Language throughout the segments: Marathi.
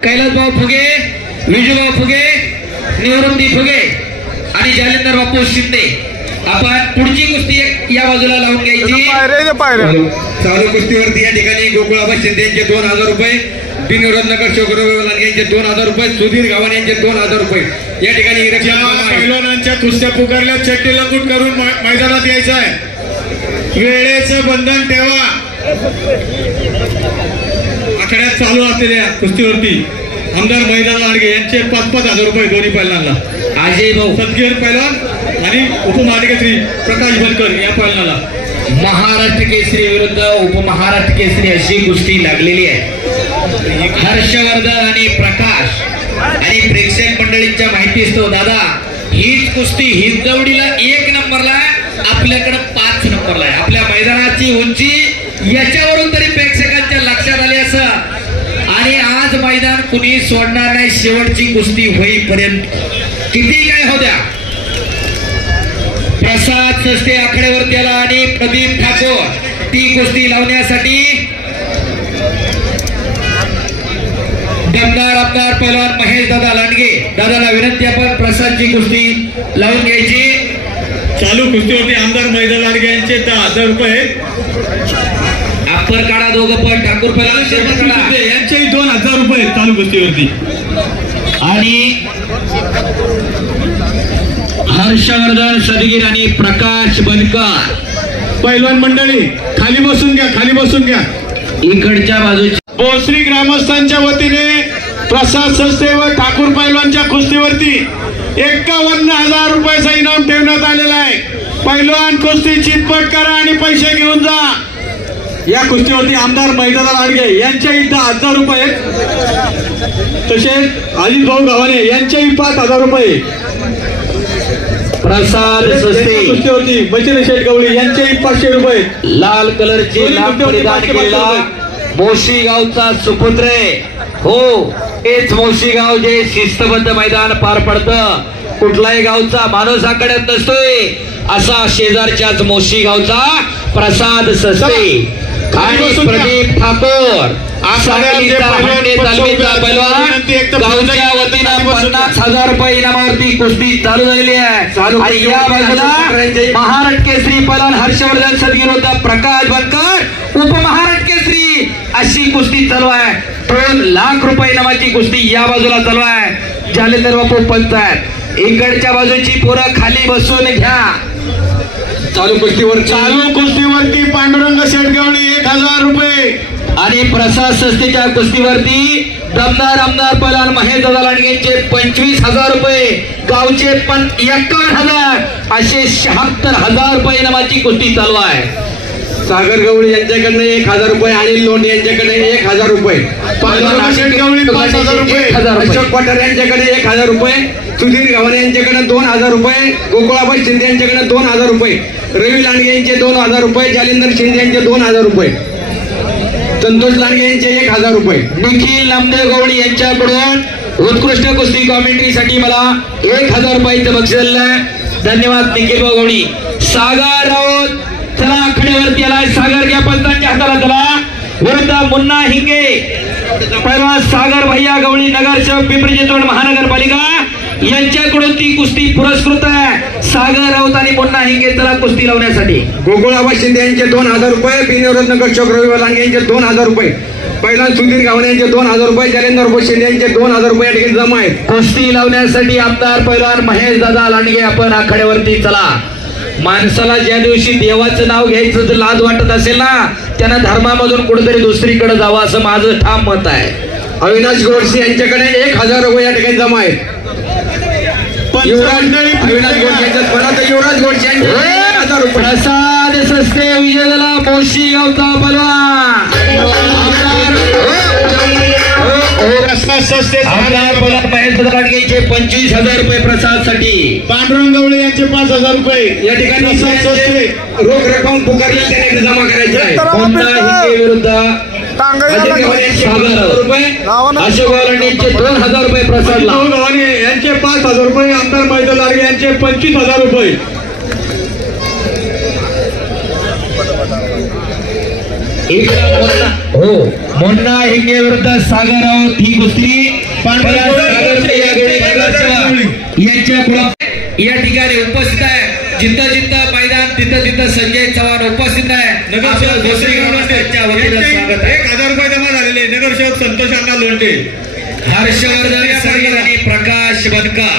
कैलासभाऊ फुगे, विजूभाऊ फुगे, निवृत्ती फुगे आणि जालिंदर बापू शिंदे. आपण पुढची कुस्ती या बाजूला लावून घ्यायची. चालू कुस्तीवरती या ठिकाणी गोकुळाबा शिंदे यांचे 2000 रुपये, बिनविरोध नगर शोकरवाला यांचे 2000 रुपये, सुधीर गावाने यांचे 2000 रुपये. या ठिकाणी पैलवानांच्या कुस्त्या पुकारल्या, चट्टी लंगूट करून मैदानात यायचं आहे. वेळेचं बंधन ठेवा. आखाड्यात चालू असलेल्या कुस्तीवरती आमदार मैदान लाडगे यांचे 5,000 रुपये दोन्ही पैलवानांना. अजय भाऊ सदगीर पैलवान आणि उपमहाराष्ट्र प्रकाश बनकर या पैलवानाला. महाराष्ट्र केसरी विरुद्ध उपमहाराष्ट्र केसरी अशी कुस्ती लागलेली आहे. हर्षवर्धन आणि प्रकाश आणि प्रेक्षक मंडळींच्या माहितीस्तव दादा हीच कुस्ती हिंजवडीला 1 नंबरला, आपल्याकडे 5 नंबरला आहे. आपल्या मैदानाची उंची याच्यावरून तरी प्रेक्षकांच्या लक्षात आले असं. आणि आज मैदान कुणी सोडणार नाही शेवटची कुस्ती होईपर्यंत. किती काय हो द्या. प्रसाद सस्ते आकड्यावरती आला आणि प्रदीप ठाकूर ती कुस्ती लावण्यासाठी. दमदार आमदार पैलवान महेश दादा लांडगे दादाला विनंती आपण प्रसादची कुस्ती लावून घ्यायची. चालू कुस्तीवरती आमदार मैदान लांडगे यांचे 10,000 रुपये. अप्पर काढा दोघं पण ठाकूर पैलवान यांचेही 2,000 रुपये चालू कुस्तीवरती. आणि हर्षवर्धन सदगीर आणि प्रकाश बनकर. पैलवान मंडळी खाली बसून घ्या, खाली बसून घ्या. इकडच्या बाजूची बोसरी ग्रामस्थांच्या वतीने प्रसाद सस्ते व ठाकूर पैलवानच्या कुस्तीवरती 51,000 रुपयाचा इनाम ठेवण्यात आलेला आहे. पैलवान कुस्ती चितपट करा आणि पैसे घेऊन जा. या कुस्तीवरती आमदार मैदान लांडगे यांच्याही 10,000 रुपये, तसेच अजित भाऊ गावाने यांच्याही 5,000 रुपये. प्रसाद सस्ते कुस्तीवरती बचन शेठ गवळी यांच्याही 500 रुपये. लाल कलरचे लाल परिधान केलेला मोशी गावचा सुपुत्र हो. हेच मोशी गाव जे शिस्तबद्ध मैदान पार पडतं. कुठलाही गावचा माणूस आकड्यात नसतोय असा शेजारच्याच मोशी गावचा प्रसाद सस्ते आणि प्रदीप ठाकूर. गावच्या वतीनं 50,000 रुपये इनामावरती कुस्ती चालू झालेली आहे. आणि या बाजूला महाराष्ट्र केसरी पैलवान हर्षवर्धन सदगीर विरुद्ध प्रकाश बनकर उपमहाराष्ट्र केसरी अशी कुस्ती चालू आहे. 2 लाख रुपये इनामाची कुस्ती या बाजूला चालू आहे. जालिंदर बापू पंच आहेत. इकडच्या बाजूची पोरं खाली बसून घ्या. चालू कुस्तीवरती पांडुरंग शेटगावणी 1,000 रुपये. आणि प्रसाद सस्तेच्या कुस्तीवरती दमदार आमदार पैलवान महेश दादा लांडगेंचे 25,000 रुपये. गावचे 51,000 असे 76,000 रुपये इनामाची कुस्ती चालू आहे. सागर गवळी यांच्याकडनं 1,000 रुपये, अनिल लोंढे यांच्याकडे 1,000 रुपये, शेटगावणी 5,000 रुपये, अशोक पठार यांच्याकडे 1,000 रुपये, सुधीर गावाने यांच्याकडे 2,000 रुपये, गोकुळाबा शिंदे यांच्याकडे 2,000 रुपये, रवी लांडगे यांचे 2,000 रुपये, जालिंदर शिंदे यांचे 2,000 रुपये, संतोष लांडगे यांचे 1,000 रुपये. निखिल नामदेव गवळी यांच्याकडून उत्कृष्ट कुस्ती कॉमेंट्रीसाठी मला 1,000 रुपयाचं बक्षीस दिलं. धन्यवाद निखिल गवळी. सागर राऊत चला आखड्यावरती आलाय. सागर घ्या पंचांच्या हाताला. चला विरुद्ध मुन्ना हिंगे पैलवान सागर भैया गवळी नगरसेवक पिंपरी चिंचवड महानगरपालिका यांच्याकडून ती कुस्ती पुरस्कृत आहे. सागर राऊत आणि मुन्ना हिंगे चला कुस्ती लावण्यासाठी. गोकुळाबा शिंदे यांचे 2,000 रुपये, बिनविरोध नगर चौक रवी लांडगे यांचे 2,000 रुपये, पैलवान सुधीर गावणे यांचे 2,000 रुपये, जालिंदर बापू शिंदे यांचे 2,000 रुपये या ठिकाणी जमा आहेत. कुस्ती लावण्यासाठी आमदार पैलवान महेश दादा लांडगे आपण आखाड्यावरती चला. माणसाला ज्या दिवशी देवाचं नाव घ्यायचं जर लाज वाटत असेल ना त्यांना धर्मामधून कुठेतरी दुसरीकडे जावं असं माझं ठाम मत आहे. अविनाश गोडसे यांच्याकडे 1,000 रुपये या ठिकाणी जमा आहेत. अविनाश गोडसे युवराज गोडसे यांचे 1,000 रुपये. प्रसाद सस्ते विजयाला मोशी गावचा पैलवान प्रसाद सस्ते महेश दादा लांडगेंचे 25,000 रुपये प्रसादसाठी. पांडुरंग गवळी यांचे 5,000 रुपये. या ठिकाणी रोख रक्कम पुकारली त्यांनी जमा करायची आहे. विरुद्ध अशोक यांचे 2,000 रुपये प्रसादला. यांचे 5,000 रुपये. आमदार मैदान लांडगे यांचे 25,000 रुपये. हो मुन्ना हिंगे विरुद्ध सागर राऊत ही कुस्ती या ठिकाणी उपस्थित आहे. जिथं जिथं मैदान तिथं तिथं संजय चव्हाण उपस्थित आहे. नगरसेवक गोश्रीच्या वतीनं स्वागत आहे. 1000 रुपये जमा झालेले. नगरसेवक संतोष अण्णा लोंढे, हर्षवर्धन सरगर आणि प्रकाश बनकर.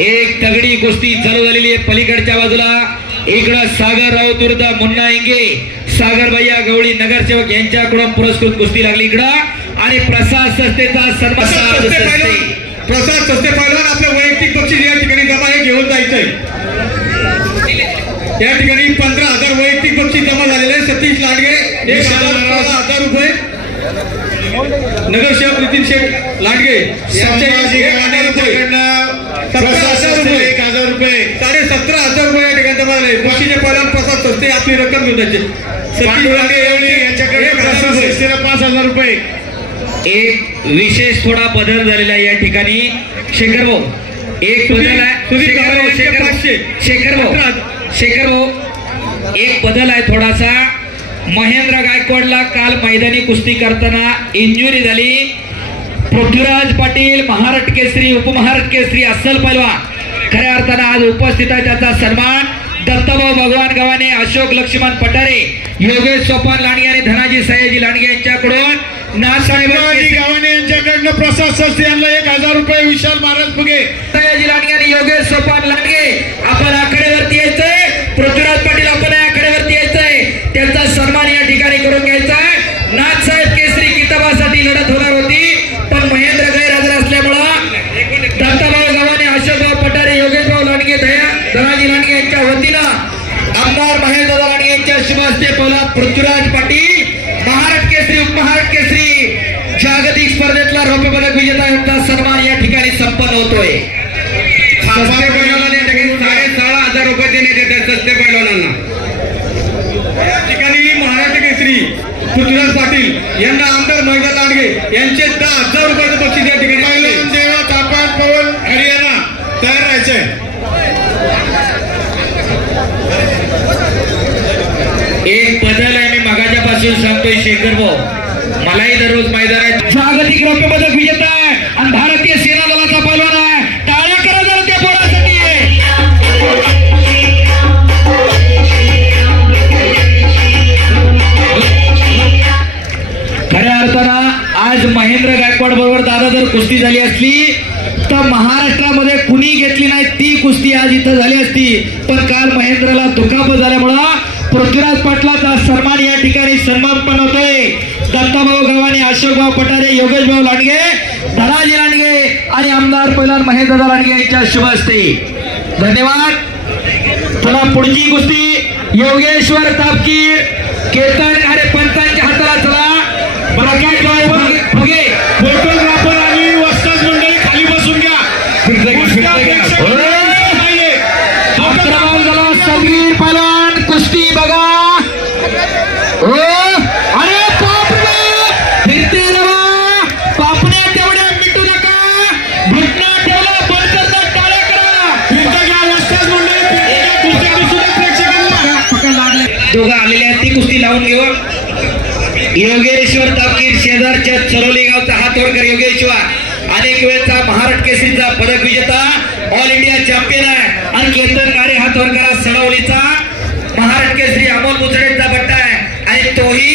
एक तगडी कुस्ती चालू झालेली आहे पलीकडच्या बाजूला. इकडं सागर राऊत विरुद्ध मुन्ना इंगे. सागर भैया गवळी नगरसेवक यांच्याकडून पुरस्कृत कुस्ती लागली इकडं. आणि प्रसाद सस्तेचा सन्मान. प्रसाद सस्ते पहिलवान आपलं वैयक्तिक बक्षीस या ठिकाणी जमा हे घेऊन जायचंय. या ठिकाणी 15,000 वैयक्तिक बक्षीस जमा झालेले आहे. सतीश लांडगे 1,000 रुपये. नगरसेवक नितीन शेठ लांडगे यांचे 1,000 रुपये. 1,000 रुपये 17,500 रुपये या ठिकाणी जमा झाले. बक्षीचे पहिलवान प्रसाद सस्ते आपली रक्कम घेऊन जायचे. सतीश लांडगे यांच्याकडे 5,000 रुपये. एक विशेष थोडा बदल झालेला आहे या ठिकाणी. शेखर भाऊ एक बदल आहे. शेखर भाऊ एक बदल आहे थोडासा. महेंद्र गायकवाडला काल मैदानी कुस्ती करताना इंजुरी झाली. पृथ्वीराज पाटील महाराष्ट्र केसरी उपमहाराष्ट्र केसरी अस्सल पैलवान खऱ्या अर्थानं आज उपस्थित आहे. त्याचा सन्मान दत्तभाऊ भगवान गव्हाणे, अशोक लक्ष्मण पठारे, योगेश सोपान लांडगे आणि धनाजी सयाजी लांडगे यांच्याकडून नासाहेब गावाने यांच्याकडनं प्रसाद सस्ते यांना 1,000 रुपये. विशाल महाराज फुगे, सयाजी लांडगे आणि योगेश सोपान लांडगे आपण आकडेवरती यायचंय. पृथ्वीराज पाटील आपण आकडेवरती यायचंय. त्यांचा सन्मान या ठिकाणी करून घ्यायचा आहे. नाथसाहेब केसरी किताबासाठी लढत होणार होती पण महेंद्र गैरहजर असल्यामुळं दत्तभाऊ गव्हाणे, अशोकभाऊ पठारे, योगेशभाऊ लांडगे, धनाजी लांडगे यांच्या वतीनं आमदार महेंद्र लांडगे यांच्या शुभ हस्ते पहिला पृथ्वीराज पाटील महाराष्ट्र केसरी उपमहाराष्ट्र केसरी जागतिक स्पर्धेतला रौप्य पदक विजेता यांचा सन्मान या ठिकाणी संपन्न होतोय. 16,500 रुपये देण्यात येतात सस्ते पैलवानांना. या ठिकाणी महाराष्ट्र केसरी पृथ्वीराज पाटील यांना आमदार महेंद्र लांडगे यांचे 10,000 रुपयाचं बक्षीस या ठिकाणी. देवा तापमान पवन हरियाणा तयार राहायचंय. एक बदल आहे मी मगाच्या पासून सांगतोय शेखर भाऊ. मलाही दररोज मैदानात जागतिक रौप्य पदक विजेता आहे आणि भारतीय सेना दलाचा पैलवान आहे. टाळ्या करा जरा त्या पोरासाठी. खऱ्या अर्थानं आज महेंद्र गायकवाड बरोबर दादा जर कुस्ती झाली असली तर महाराष्ट्रामध्ये कुणी घेतली नाही ती कुस्ती आज इथं झाली असती. पण काल महेंद्रला दुखापत झाल्यामुळं पृथ्वीराज पाटलाचा सन्मान या ठिकाणी सन्मान पण होतोय. दत्ताभाऊ गव्हाणे, अशोकभाऊ पठारे, योगेशभाऊ लांडगे, धनाजी लांडगे आणि आमदार पैलवान महेंद्र लांडगे यांच्या शुभ हस्ते. धन्यवाद. पुन्हा पुढची कुस्ती योगेश्वर तापकीर केतन अरे पंचांच्या हाताला चला. फुगे फोटोग्राफर आणि वस्ताद मंडळी खाली बसून घ्या. समीर पैलवान कुस्ती बघा. अरे फिरते पापण्या तेवढ्या मिटू नका. घुटना ठेवला बंद करता. टाळ्या करा. वस्ताद मंडळी प्रेक्षकांना दोघं आलेले आहेत ती कुस्ती लावून घेऊ. योगेश्वर तापकीर शेजारच्या चरोली गावचा हातवरकर योगेश्वर अनेक वेळचा महाराष्ट्र केसरीचा पदक विजेता, ऑल इंडिया चॅम्पियन आहे. आणि केतन गाडे हातवरकरा सडवलीचा महाराष्ट्र केसरी अमोल मुचडेंचा बट्टा आहे. आणि तोही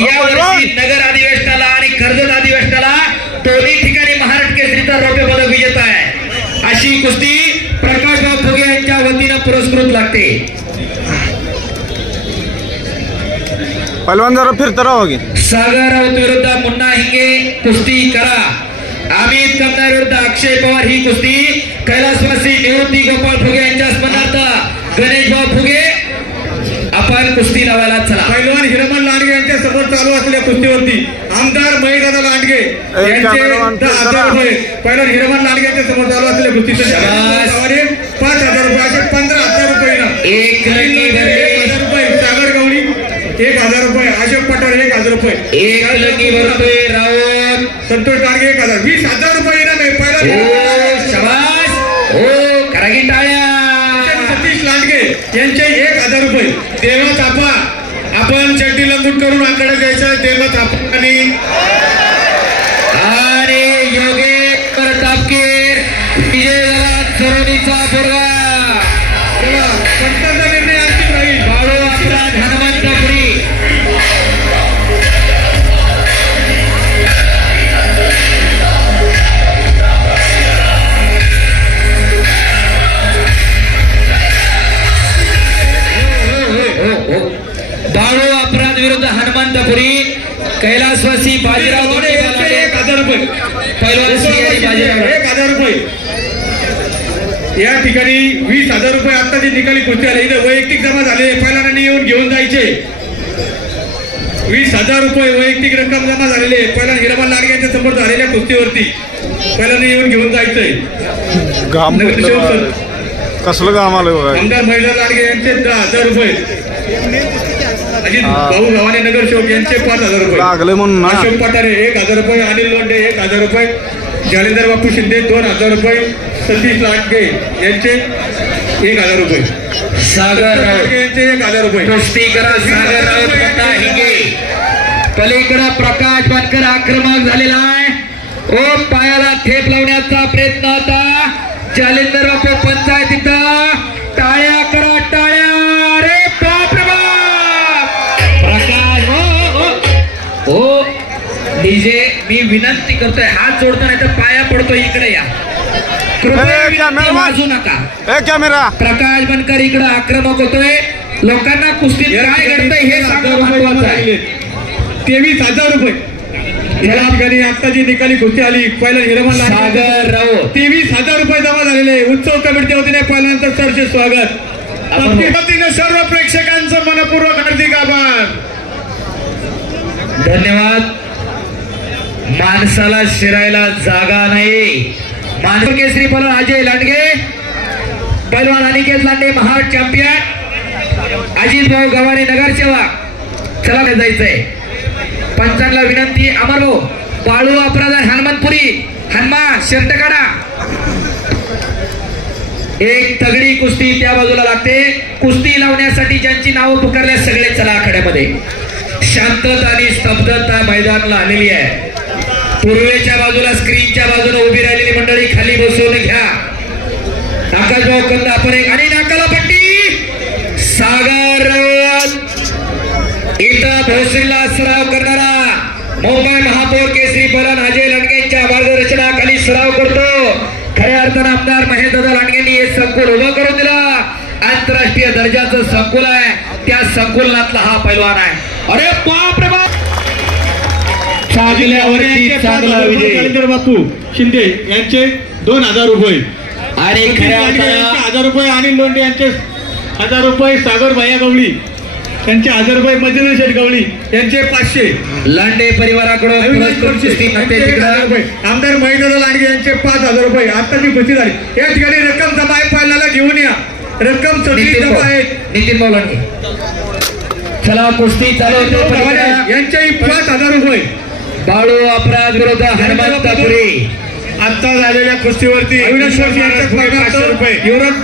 या वर्षी नगर अधिवेशनाला आणि कर्जत अधिवेशनाला दोन्ही ठिकाणी महाराष्ट्र केसरीचा रौप्य पदक विजेता आहे. अशी कुस्ती प्रकाशराव फुगे यांच्या वतीनं पुरस्कृत लागते. पैलवान जरा फिरता राहा. सागर राऊत विरुद्ध मुन्ना हिंगे कुस्ती करा. अमित कमदार विरुद्ध अक्षय पवार ही कुस्ती. कैलासवासी निवृत्ती गोपाळ फुगे यांच्या स्मरणार्थ गणेश भाऊ फुगे आपण कुस्ती लावायला चला. पैलवान हिरमन लांडगे यांच्या समोर चालू असलेल्या कुस्तीवरती आमदार महेंद्र लांडगे यांचे 10,000 रुपये. पैलवान हिरमन लांडगे यांच्या समोर चालू असलेल्या कुस्ती 5,000 रुपये असे 15,000 रुपये. 1,000 रुपये. सागर गवळी 1,000 रुपये. अशोक पठारे 1,000 रुपये. 1,000 रुपये. राऊत संतोष लांडगे 1,000. 20,000 रुपये येणार आहे. पहिला शाबास. हो करा की टाळ्या. सतीश लांडगे यांचे 1,000 रुपये. देवा थापा आपण चड्डी लंबूट करून आकडे द्यायचा. देवा थापा आणि योगेश तापकीर विजय सरोनीचा कैलासवासी बाजीराव यांचे 1000 रुपये पैलवान श्री हरी बाजीराव 1000 रुपये या ठिकाणी 20,000 रुपये आता जे निकाली कुस्ती आले इथे वैयक्तिक जमा झाले पहिल्यांदा येऊन घेऊन जायचे 20,000 रुपये वैयक्तिक रक्कम जमा झालेले पहिला हिरामन लाडगे यांच्या समोर झालेल्या कुस्तीवरती पहिल्यांदा येऊन घेऊन जायचंय कसलं काम आलं आमदार महिला लाडगे यांचे 10,000 रुपये अजित भाऊ गव्हाणे नगरसेवक यांचे 5,000 रुपये लागले म्हणून अशोक पठारे 1,000 रुपये अनिल लोंढे 1,000 रुपये जालेंदर बापू शिंदे 2,000 रुपये सतीश लाटके यांचे 1,000 रुपये सागर राऊत यांचे 1,000 रुपये कुस्ती करा सागर राऊत मोठा हिंगे पलीकडे प्रकाश बनकर आक्रमक झालेला आहे ओ पायाला थेप लावण्याचा प्रयत्न होता जालेंदर बापू पंचायत इथं टाळ्या करा टाळ्या अरे बाप रे बाप प्रकाश हो डीजे मी विनंती करतोय हात जोडतो नाही तर पाया पडतो इकडे या कृपया वाजू नका कॅमेरा प्रकाश बनकर इकडे आक्रमक होतोय लोकांना कुस्तीत काय घडतंय हे सांगणं महत्त्वाचं आहे 23,000 रुपये या ठिकाणी आता जी निकाली कुस्ती आली पहिला हिरामन सागर राऊत 23,000 रुपये जमा झालेले उत्सव कमिटीच्या वतीने पहिल्यांदा सरचे स्वागत वतीने सर्व प्रेक्षकांचं मनपूर्वक हार्दिक आभार धन्यवाद माणसाला शिरायला जागा नाही मानव केसरी पैलवान अजय लांडगे पैलवान अनिकेत लांडे महाराष्ट्र चॅम्पियन अजित भाऊ गव्हाणे नगरसेवक चला जायचंय पंचांना विनंती अमर भाऊ बाळू अपराधन हनुमंतपुरी हनुमा शर्ट काढा एक तगडी कुस्ती त्या बाजूला लागते कुस्ती लावण्यासाठी ज्यांची नावं पुकारल्या सगळे चला आखाड्यामध्ये शांतता आणि स्तब्धता मैदानाला आलेली आहे पूर्वेच्या बाजूला स्क्रीनच्या बाजूला उभी राहिलेली मंडळी खाली बसून घ्या आकाशभाऊ कंद आपण एक आणि नाकाला पट्टी सागर इथं भोसरीला सराव करणारा मुंबई महापौर केसरी पैलवान अजय लांडगे यांच्या मार्गदर्शनाखाली सराव करतो खऱ्या अर्थानं आमदार महेशदादा लांडगेंनी हे संकुल उभं करून दिलं आंतरराष्ट्रीय दर्जाचं संकुल आहे त्या संकुलनातला हा पैलवान आहे अरे बाप रे बाप चांगला विजय जालेंदर बापू शिंदे यांचे 2,000 रुपये आणि खऱ्या अर्थानं 1,000 रुपये अनिल लोंढे यांचे 1,000 रुपये सागर भैया गवळी यांचे 1,000 रुपये मजेंद्र शेठ गवळी यांचे 500 लांडे परिवाराकडून आमदार महेशदादा लांडगे यांचे 5,000 रुपये आता जी कुस्ती झाली या ठिकाणी रक्कम जमा आहे पालनाला घेऊन या रक्कम सगळी जमा आहे नितीन भाऊ लांडगे चला कुस्ती चालू होते यांच्याही 5,000 रुपये बाळू अपराध विरोध हनुमंतपुरी आता झालेल्या कुस्तीवरती अविनाश जोशी यांचे 500 रुपये युवराज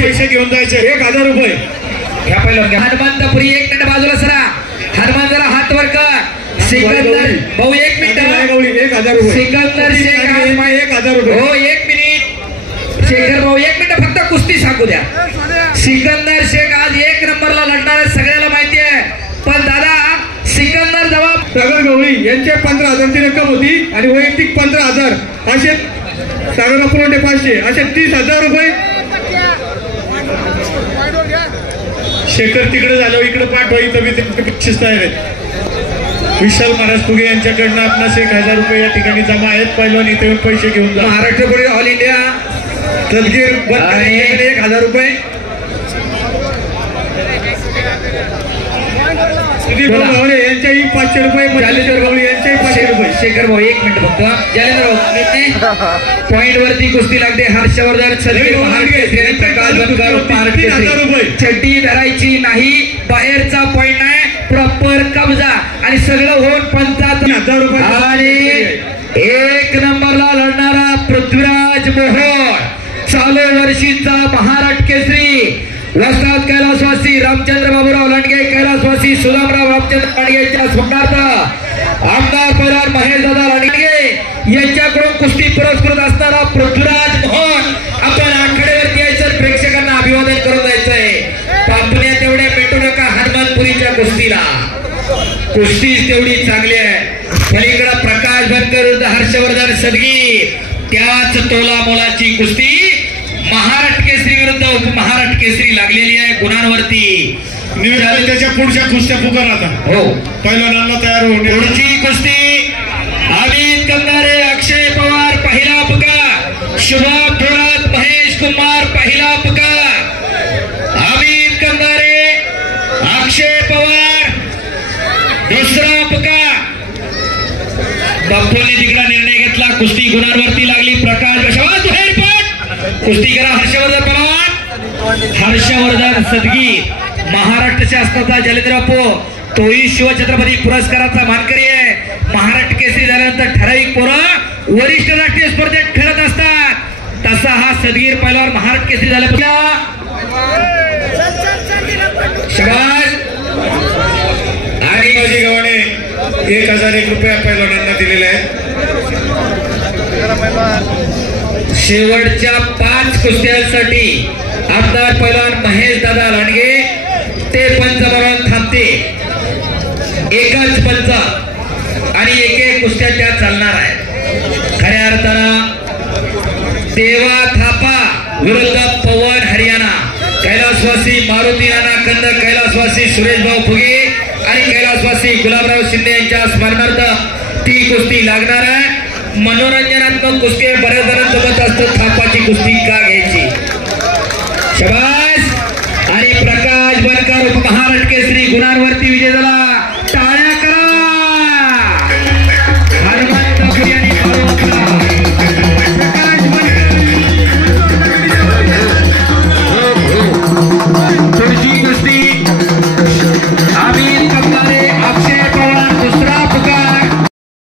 पैसे घेऊन जायचे 1,000 रुपये ह्या पहिलं हनुमंतपुरी 1 मिनिट बाजूला सरा हनुमान जरा हात वर कर सिकंदर भाऊ 1 मिनिट 1,000 रुपये सिकंदर शेख 1,000 रुपये हो 1 मिनिट शेखर भाऊ 1 मिनिट फक्त कुस्ती सांगू द्या सिकंदर शेख आज 1 नंबरला लढणार आहे सगळ्याला माहिती आहे पण दादा सिकंदर जवाब सागर गवळी यांचे 15,000 ची रक्कम होती आणि वैयक्तिक 15,000 असे सागर पुरवठे 500 असे 30,000 रुपये शेखर तिकडे झालं इकडे पाठवा इथं 25 तयार आहेत विशाल महाराज फुगे यांच्याकडनं आपणास 1,000 रुपये या ठिकाणी जमा आहेत पैलवान इथे येऊन पैसे घेऊन जा महाराष्ट्र पुढे ऑल इंडिया तलगीर 1,000 रुपये सुधीर गवळे यांच्याही 500 रुपये जालेंदर गवळी यांच्याही 500 रुपये शेखर भाऊ 1 मिनिट फक्त जालेंदर भाऊ पॉइंट वरती कुस्ती लागते हर्षवर्धन चड्डी धरायची नाही बाहेरचा पॉइंट नाही प्रॉपर कब्जा आणि सगळं होऊन 1,000 रुपये आणि 1 नंबरला लढणारा पृथ्वीराज मोहोळ चालू वर्षीचा महाराष्ट्र केसरी वस्ताद कैलासवासी रामचंद्र बाबूराव लांडगे कैलासवासी सुदामराव रामचंद्र लांडगेच्या स्मरणार्थ आमदार पैलवान महेशदादा लांडगे यांच्याकडून कुस्ती पुरस्कृत असणारा पृथ्वीराज मोहोळ आपण आखाड्यावरती यायचं प्रेक्षकांना अभिवादन करून जायचंय पापण्या तेवढ्या पेटू नका हनुमानपुरीच्या कुस्तीला कुस्ती तेवढी चांगली आहे पलीकडे प्रकाश बनकर विरुद्ध हर्षवर्धन सदगीर त्याच तोला मोलाची कुस्ती महाराष्ट्र केसरी विरुद्ध उपमहाराष्ट्र केसरी लागलेली आहे गुणांवरती निवेदन त्याच्या पुढच्या कुस्त्या पुकार आता. हो, पहिल्यांदा तयार होऊन पुढची कुस्ती अमित कंदारे अक्षय पवार पहिला पुकार, शुभम थोरात महेश कुमार पहिला पुकार. अमित कंदारे अक्षय पवार दुसरा पुकार. बाप्पूने तिकडा निर्णय घेतला. कुस्ती गुणांवरती लागली. प्रकाश बसवा हेरपट कुस्ती करा. हर्षवर्धन पलवान, हर्षवर्धन सदगीर महाराष्ट्र शासनाचा जलेंद्र बापू तोही शिवछत्रपती पुरस्काराचा मानकरी आहे. महाराष्ट्र केसरी झाल्यानंतर ठराविक पोरं वरिष्ठ राष्ट्रीय स्पर्धेत खेळत असतात. तसा हा सदगीर पहिलवान महाराष्ट्र केसरी झाला. शाबास. आणि गव्हाणे 1001 रुपये पहिलवानांना दिलेले आहेत. शेवटच्या 5 कुस्त्यांसाठी आमदार पहिलवान महेश दादा लांडगे ते पंच म्हणून थांबते. एकच पंच आणि एक कुस्त्या त्या चालणार आहे. खऱ्या अर्थानं देवा थापा विरुद्ध पवन हरियाणा, कैलासवासी मारुती नाना कंद, कैलासवासी सुरेश भाऊ फुगे आणि कैलासवासी गुलाबराव शिंदे यांच्या स्मरणार्थ ती कुस्ती लागणार आहे. मनोरंजनात्मक कुस्ती बऱ्याच जणांसोबत असतं. थापाची कुस्ती का घ्यायची? शाबास.